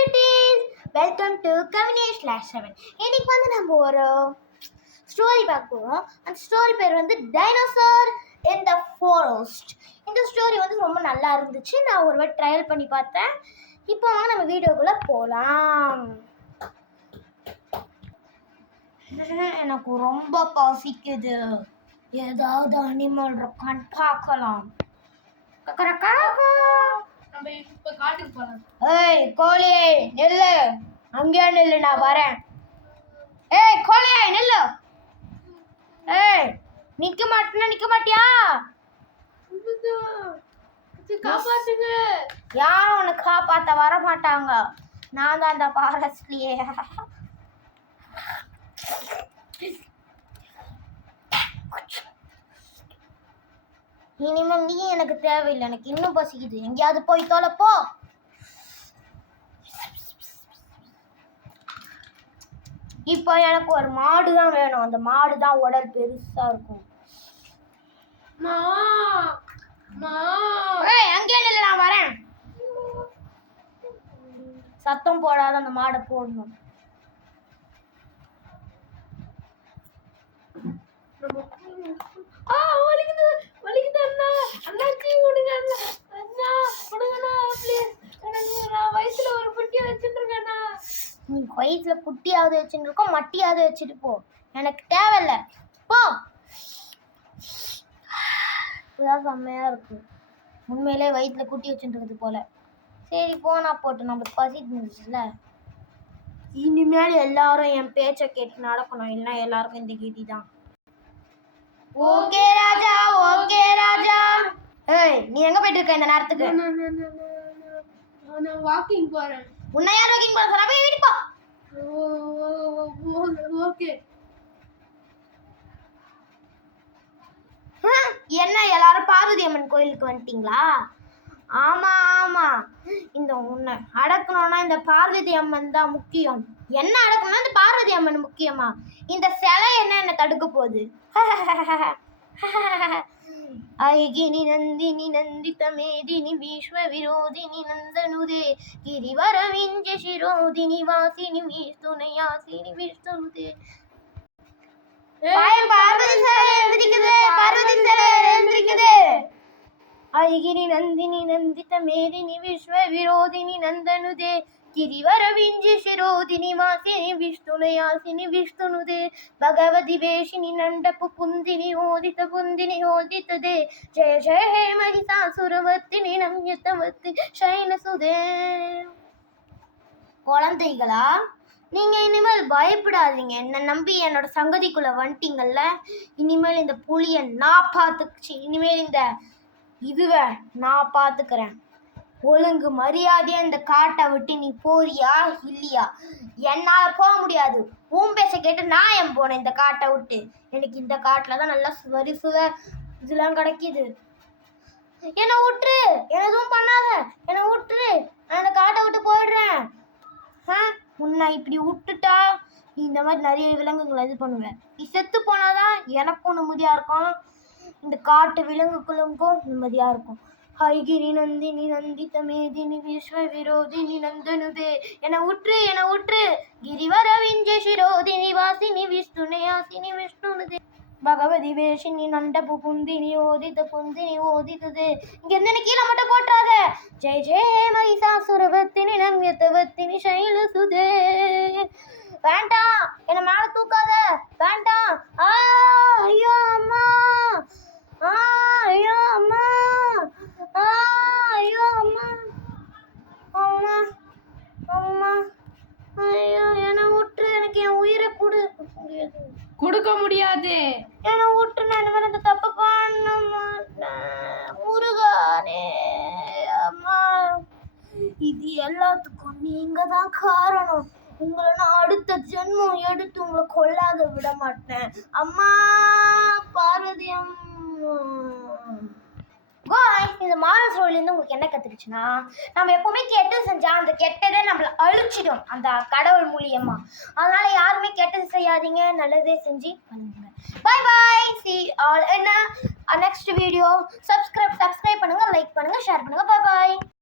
Chutties, welcome to கவினேஷ்/7. இன்னைக்கு வந்து நம்ம ஒரு ஸ்டோரி பார்க்க போகிறோம். அந்த ஸ்டோரி பேர் வந்து டைனோசர் இன் த ஃபாரஸ்ட். இந்த ஸ்டோரி வந்து ரொம்ப நல்லா இருந்துச்சு. நான் ஒரு வாட்டி ட்ரையல் பண்ணி பார்த்தேன். இப்போ வாங்க நம்ம வீடியோக்குள்ளே போகலாம். எனக்கு ரொம்ப பசிக்குது. ஏதாவது அனிமல் இருக்கான்னு பார்க்கலாம். ஏய் கோழியே நில்லு, அங்கேயே நில்லு, நான் வரேன். ஏய் கோழியே நில்லு. ஏய் நிக்க மாட்டியா? காப்பாத்துங்க. யாரும் உன்னை காப்பாத்த வர மாட்டாங்க. நான் தான் அந்த ஃபாரஸ்ட்லயே. இனிமேல் நீ எனக்கு தேவையில்லை. எனக்கு இன்னும் பசிக்குது. எங்கேயாவது போய் தொலைப்போ. இப்போ எனக்கு ஒரு மாடு தான் வேணும். அந்த மாடு தான் உடல் பெருசா இருக்கும். அங்கே இல்லை, நான் வரேன். சத்தம் போடாத அந்த மாடை போடணும். நீ வயிற்றுல குட்டியாவது வச்சுட்டு இருக்கோம், மட்டியாவது வச்சுட்டு போ. எனக்கு தேவையில்ல, போ. இப்பதான் செம்மையா இருக்கு. உண்மையிலே வயிற்றுல குட்டி வச்சுட்டு இருக்குது போல. சரி போனா போட்டு, நம்மளுக்கு பசிட்டு இருந்துச்சுல. இனிமேல் எல்லாரும் என் பேச்சை கேட்டு நடக்கணும். இல்லைன்னா எல்லாருக்கும் இந்த கீதி தான். ஓகே ராஜா, ஓகே ராஜா. ஏய் நீ எங்க போயிட்டு இருக்க இந்த நேரத்துக்கு? நான் வாக்கிங் போறேன். உன்னை யார் வாக்கிங் போற சொன்னா? போய் வீட்டுக்கு போ. ஓகே. என்ன எல்லாரும் பார்வதி அம்மன் கோயிலுக்கு வந்துட்டீங்களா? ஆமா ஆமா. இந்த உன்னை அடக்கணும்னா இந்த பார்வதி அம்மன் தான் முக்கியம். என்ன அடக்கணும்னா இந்த பார்வதி அம்மன் முக்கியமா? இந்த சிலை என்ன தடுக்க போகுது? ஐகினி நந்தினி நந்தித மேதினி விஸ்வ விரோதினி நந்தனுதே கிரிவர விஞ்ச சிரோதினி வாசினி விஷ்ணுனயாசினி விஷ்ணுனுதே. பார்வதி சிலை எழுந்திருக்குது, பார்வதி சிலை எழுந்திருக்குது. ஐகிரி நந்தினி நந்தித மேதினி விஸ்வ விரோதினி நந்தனுதே கிரிவர விஞ்சி சிரோதினி வாசினி விஷ்ணுனயாசினி விஷ்ணுனுதே பகவதி வேஷினி நண்டப்பு குந்தினி ஓதித குந்தினி ஓதித்ததே ஜெய ஜெய ஹே மகிஷாசுரவர்த்தினி நம்யதவர்த்தி சைனசுதே. குழந்தைகளா, நீங்க இனிமேல் பயப்படாதீங்க. என்னை நம்பி என்னோட சங்கதிக்குள்ள வந்துட்டீங்கல்ல. இனிமேல் இந்த புலியை நான் பார்த்துச்சு. இனிமேல் இந்த இதுவை நான் பார்த்துக்கிறேன். ஒழுங்கு மரியாதையா இந்த காட்டை விட்டு நீ போறியா இல்லையா? என்னால் போக முடியாது. உன் பேச கேட்டு நான் ஏன் போனேன் இந்த காட்டை விட்டு? எனக்கு இந்த காட்டில் தான் நல்லா வரிசுவ இதெல்லாம் கிடைக்கிது. என்னை விட்டுரு, எதுவும் பண்ணாத, என்னை விட்டுரு. நான் இந்த காட்டை விட்டு போயிடுறேன். உன்னை இப்படி விட்டுட்டா நீ இந்த மாதிரி நிறைய விலங்குகளை இது பண்ணுவேன். நீ செத்து போனாதான் எனக்கும் நிம்மதியாக இருக்கும், இந்த காட்டு விலங்குகளுக்கும் நிம்மதியா இருக்கும். ஹைகிரி நந்தினி நந்தித மேதினி விஸ்வ விரோதினி நந்தனுதே. என்னை விட்டுரு. கிரிவர விஞ்ச சிரோதினி வாசினி விஷ்ணுனயாசினி விஷ்ணுனுதே பகவதி வேஷினி நண்டபு குந்தினி ஓதித குந்தினி ஓதிததே. இங்க இருந்து கீழே மட்டும் போட்டாத. ஜெய ஜெய மகிஷாசுரவர்த்தினி நம்யதவர்த்தினி சைலசுதே. வேண்டாம், என்னை மேல தூக்காத. வேண்டாம். ஐயோ அம்மா, ஐயோ அம்மா, ஐயோ அம்மா, அம்மா அம்மா, ஐயோ என்னை விட்டு. எனக்கு என் உயிரை கொடுக்க முடியாது. என்னை விட்டு. நான் இந்த மாதிரி அந்த தப்பு பண்ண மாட்டேன். முருகானே அம்மா, இது எல்லாத்துக்கும் நீங்க தான் காரணம். உங்களை நான் அடுத்த ஜென்மம் எடுத்து உங்களை கொல்லாத விட மாட்டேன். அம்மா பார்வதி அம்மா. இந்த மாரல் ஸ்டோரியிலேருந்து உங்களுக்கு என்ன கற்றுக்குச்சுன்னா, நம்ம எப்பவுமே கெட்டது செஞ்சால் அந்த கெட்டதை நம்மளை அழிச்சிடும் அந்த கடவுள் மூலியமா. அதனால யாருமே கெட்டது செய்யாதீங்க, நல்லதே செஞ்சு பண்ணுங்க. பாய் பாய், see all in a next video. Subscribe பண்ணுங்க, லைக் பண்ணுங்க, ஷேர் பண்ணுங்க. பாய் பாய்.